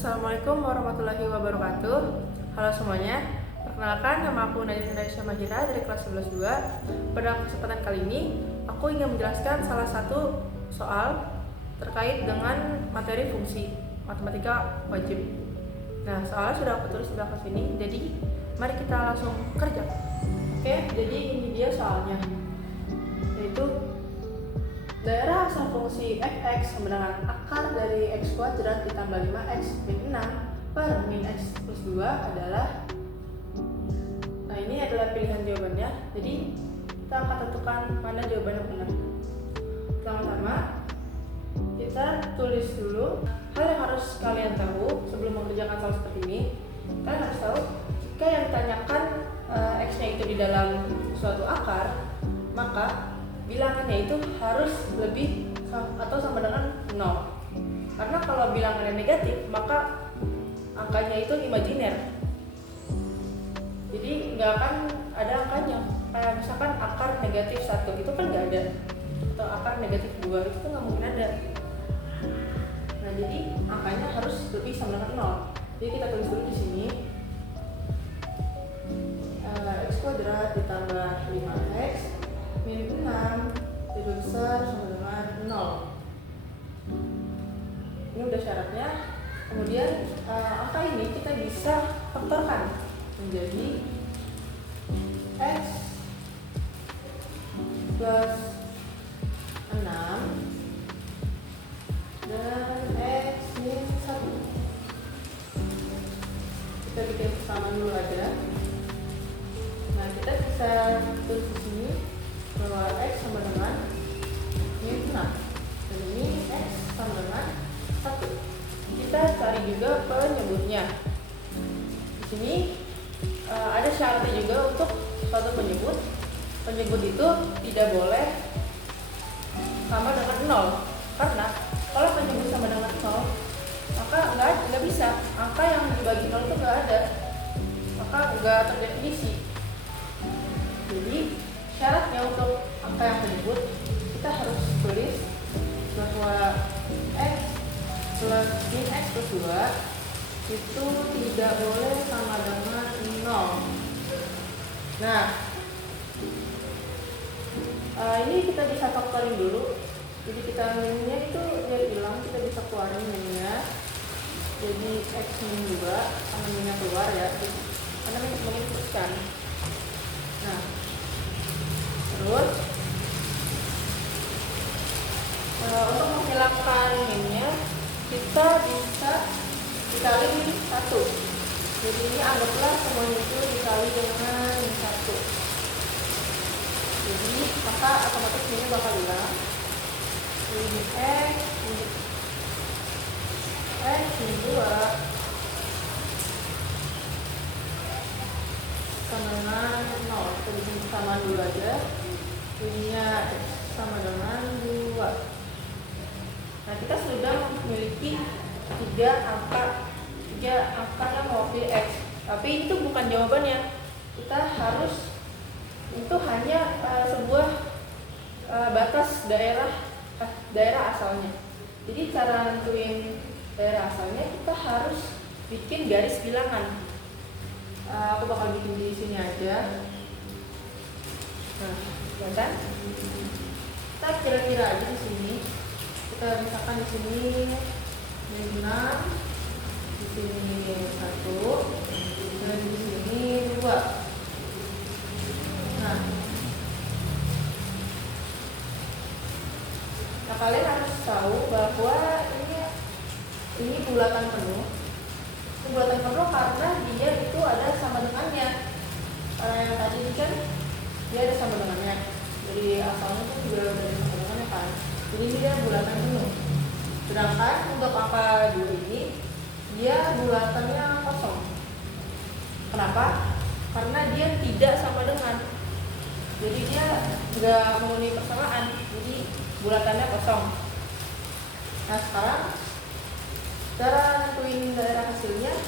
Assalamualaikum warahmatullahi wabarakatuh. Halo semuanya, perkenalkan nama aku Nadine Raisya Mahira dari kelas 11-2. Pada kesempatan kali ini, aku ingin menjelaskan salah satu soal terkait dengan materi fungsi matematika wajib. Nah, soalnya sudah aku tulis di belakang sini, jadi mari kita langsung kerja. Oke, jadi ini dia soalnya, yaitu daerah asal fungsi fx sama dengan akar dari x kuadrat ditambah 5x min 6 per min x plus 2 adalah. Nah, ini adalah pilihan jawabannya. Jadi kita akan tentukan mana jawaban yang benar. Pertama-tama kita tulis dulu hal yang harus kalian tahu sebelum mengerjakan soal seperti ini. Kalian harus tahu jika yang ditanyakan x-nya itu di dalam suatu akar, maka bilangannya itu harus lebih atau sama dengan 0. Karena kalau bilangannya negatif, maka angkanya itu imajiner. Jadi nggak akan ada angkanya. Kayak misalkan akar negatif 1 itu kan nggak ada, atau akar negatif 2 itu kan nggak mungkin ada. Nah, jadi angkanya harus lebih sama dengan 0. Jadi kita tulis dulu di sini x kuadrat ditambah 5x min 6 lebih besar sama dengan 0. Ini udah syaratnya. Kemudian angka ini kita bisa faktorkan menjadi x plus 6 dan x min 1. Kita bikin persamaan dulu aja. Nah, kita bisa tulis di sini bahwa x sama dengan min 6 dan ini x sama dengan 1. Kita cari juga penyebutnya. Di sini ada syaratnya juga untuk suatu penyebut. Penyebut itu tidak boleh sama dengan 0, karena kalau penyebut sama dengan 0 maka nggak bisa. Angka yang dibagi 0 itu nggak ada, maka nggak terdefinisi. Jadi syaratnya untuk angka yang penyebut, kita harus tulis bahwa x plus min x plus 2 itu tidak boleh sama dengan 0. Nah, ini kita bisa faktorin dulu. Jadi kita minnya itu dia hilang, kita bisa keluarin minnya. Jadi x min 2 sama minnya keluar ya, karena menginputkan. Nah, terus untuk menghilangkan minnya kita bisa dikali min 1. Jadi ini anggaplah semuanya itu dikali dengan min 1. Jadi maka otomatis minnya bakal hilang. Ini x min 2 sama dengan 0. Kita bikin persamaan dulu aja. Jadinya x sama dengan 2. Nah, kita sudah memiliki tiga angka yang mewakili x. Tapi itu bukan jawabannya. Kita harus itu hanya sebuah batas daerah asalnya. Jadi cara nentuin daerah asalnya kita harus bikin garis bilangan. Aku bakal bikin di sini aja. Nah, ya kan? Kita kira-kira aja di sini. Kita misalkan di sini min 6, di sini 1, dan di sini 2. Nah, kalian harus tahu bahwa ini bulatan penuh. Ini bulatan penuh karena dia itu ada sama dengannya. Karena yang tadi ini kan dia ada sama dengannya. Jadi asalnya itu juga ada sama dengannya kan. Jadi ini dia bulatan penuh. Sedangkan untuk angka 2 ini dia bulatannya kosong. Kenapa? Karena dia tidak sama dengan. Jadi dia nggak memenuhi persamaan. Jadi bulatannya kosong. Nah, sekarang cara nentuin daerah hasilnya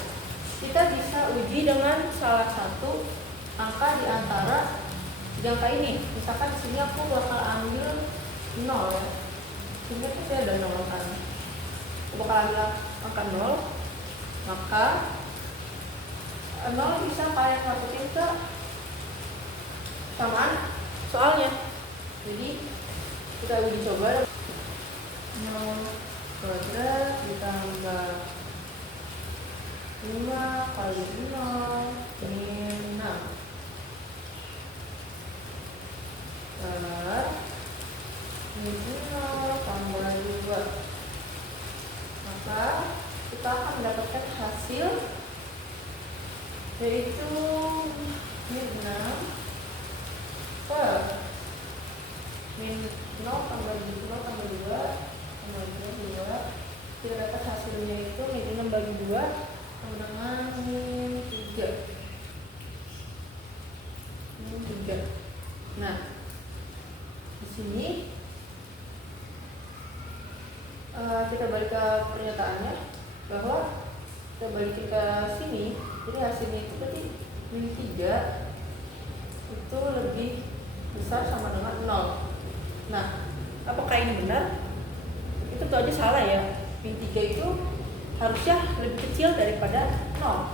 kita bisa uji dengan salah satu angka di antara tiga angka ini. Misalkan di sini aku bakal ambil 0 ya. Ini pasti ada 0 kan. Aku bakal ambil angka 0 Maka 0 bisa kalian masukin ke samaan soalnya. Jadi kita uji coba. 0 kuadrat ditambah 5 kali 0 min 6 per min 0 tambah 2. Maka kita akan mendapatkan hasil yaitu min 6 per min 0 tambah 2 tambah 2. Kita dapat hasilnya itu min 6 bagi 2 sama dengan min 3. Nah, di sini kita balik ke pernyataannya bahwa kita balikin ke sini, jadi hasilnya itu berarti min 3 itu lebih besar sama dengan 0. Nah, apakah ini benar? Itu tuh aja salah ya. Min 3 itu harusnya lebih kecil daripada 0.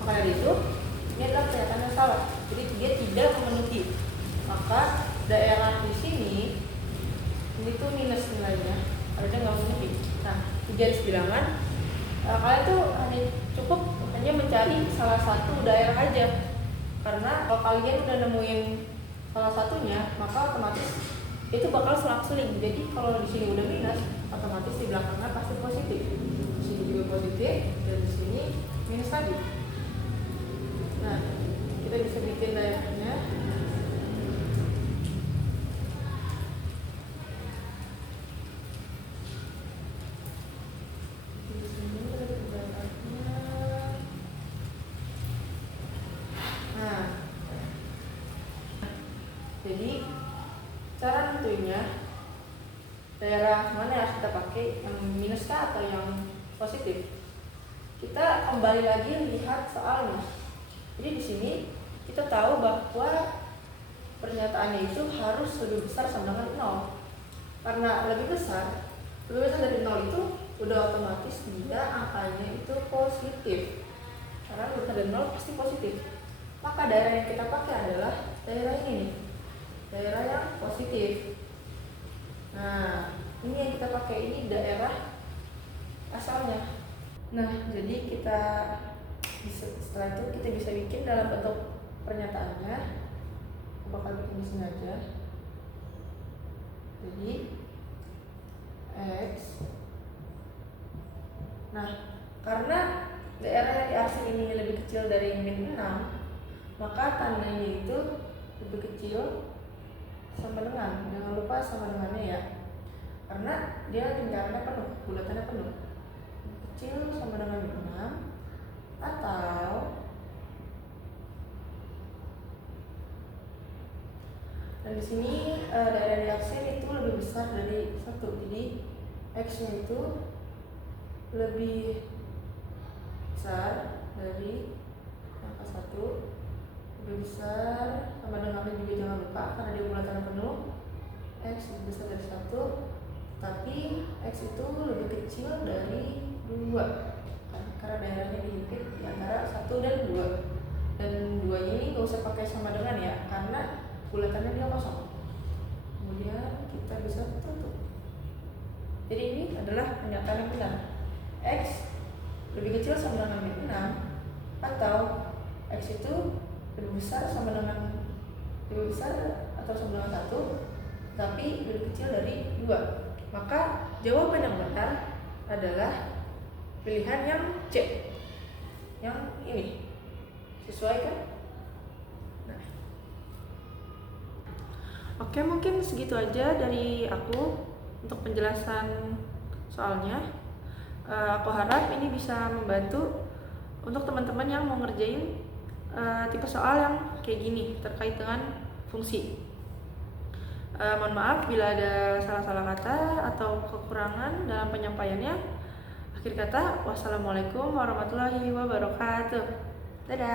Maka dari itu, ini adalah pernyataan yang salah. Jadi dia tidak memenuhi. Maka daerah di sini ini tuh minus nilainya, karena dia nggak memenuhi. Nah, di garis bilangan kalian tuh hanya mencari salah satu daerah aja. Karena kalau kalian udah nemuin salah satunya, maka otomatis itu bakal selang-seling. Jadi kalau di sini udah minus, otomatis di belakangnya pasti positif. Di sini juga positif, dan di sini minus tadi. Nah, kita bisa bikin daerahnya. Di sini ada daerahnya. Nah, jadi cara nentuinnya daerah mana yang harus kita pakai, yang minus kah atau yang positif? Kita kembali lagi lihat soalnya. Jadi di sini kita tahu bahwa pernyataannya itu harus lebih besar sama dengan 0. Karena lebih besar dari 0 itu udah otomatis dia angkanya itu positif. Karena lebih besar dari 0 pasti positif. Maka daerah yang kita pakai adalah daerah ini nih. Daerah yang positif. Nah, ini yang kita pakai, ini daerah asalnya. Nah, jadi setelah itu kita bisa bikin dalam bentuk pernyataannya. Aku bakal bikin di sini aja. Jadi X. Nah, karena daerah yang diarsir ini lebih kecil dari min 6, maka tandanya itu lebih kecil sama dengan, jangan lupa sama dengannya ya, karena dia lingkarannya penuh, bulatannya penuh. Kecil sama dengan min 6 atau dan di sini daerah diarsir itu lebih besar dari 1, jadi X-nya itu lebih besar dari angka 1, lebih besar sama dengan juga jangan lupa karena dia bulatan penuh. X lebih besar dari 1, tapi X itu lebih kecil dari 2 karena daerahnya dihimpit di antara 1 dan 2. Dan 2 ini gak usah pakai sama dengan ya, karena bulatannya dia kosong. Kemudian kita bisa tutup. Jadi ini adalah pernyataan yang benar. X lebih kecil sama dengan min 6 atau X itu lebih besar sama dengan atau sama dengan 1 tapi lebih kecil dari 2. Maka jawaban yang benar adalah pilihan yang C, yang ini. Sesuai kan? Nah, oke, mungkin segitu aja dari aku untuk penjelasan soalnya. Aku harap ini bisa membantu untuk teman-teman yang mau ngerjain tipe soal yang kayak gini terkait dengan fungsi. Mohon maaf bila ada salah-salah kata atau kekurangan dalam penyampaiannya. Akhir kata, wassalamualaikum warahmatullahi wabarakatuh. Dadah.